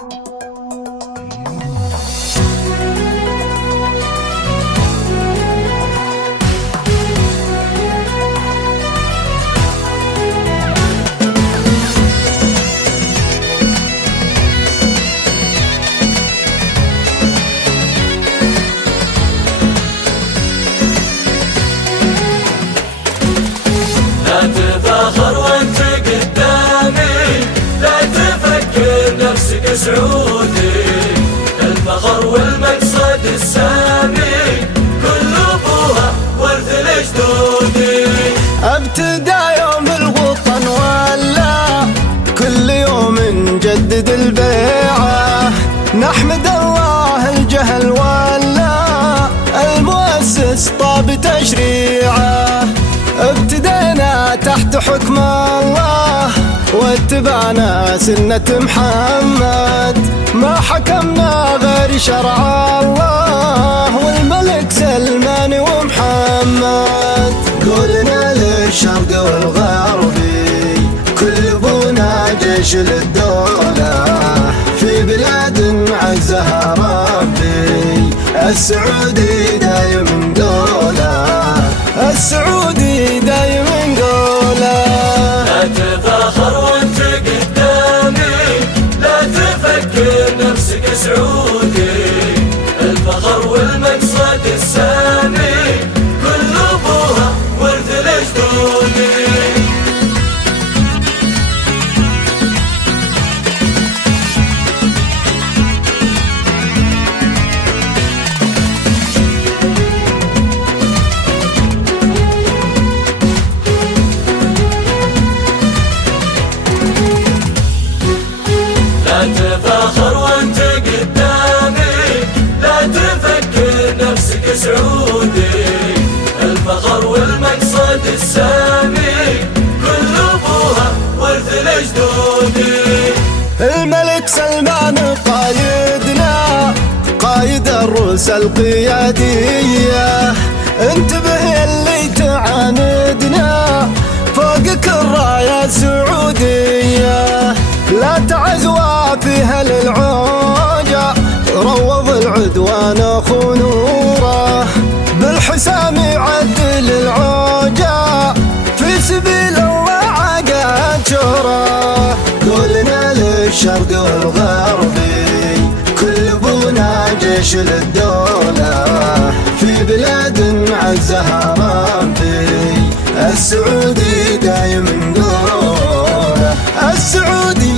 لا تفاخر وانت قدامي، لا تفكر نفسك سعودي. الفخر والمقصد السامي كل ابوها ورث لجدودي. ابتدى يوم الوطن ولا كل يوم نجدد البيعة، نحمد الله الجهل ولا المؤسس طاب تشريعه. ابتدينا تحت حكم الله واتبعنا سنة محمد، ما حكمنا غير شرع الله والملك سلمان ومحمد. قولنا للشرق والغربي كل ابونا جيش للدولة، في بلاد عزها ربي السعودي دايم قوله، السعودي دايم قوله. لا تفاخر وانت قدامي، لا تفكر نفسك سعودي. الفخر والمقصد السامي كل ابوها ورث لجدودي. لا تفاخر وانت قدامي، لا تفكر نفسك سعودي. الفخر والمقصد السامي كل ابوها ورث لجدودي. الملك سلمان قايدنا، قايد الروس القيادية، انتبه اللي تعاندنا فوقك الراية السعودية. لا تعزوى فيها للعوجة، روض العدوان خنوره، بالحسام يعدل العوجة، في سبيل الله عقد شوره. قولنا للشرق والغربي كل ابونا جيش للدولة، في بلاد عزها ربي السعودي دايم قوله، السعودي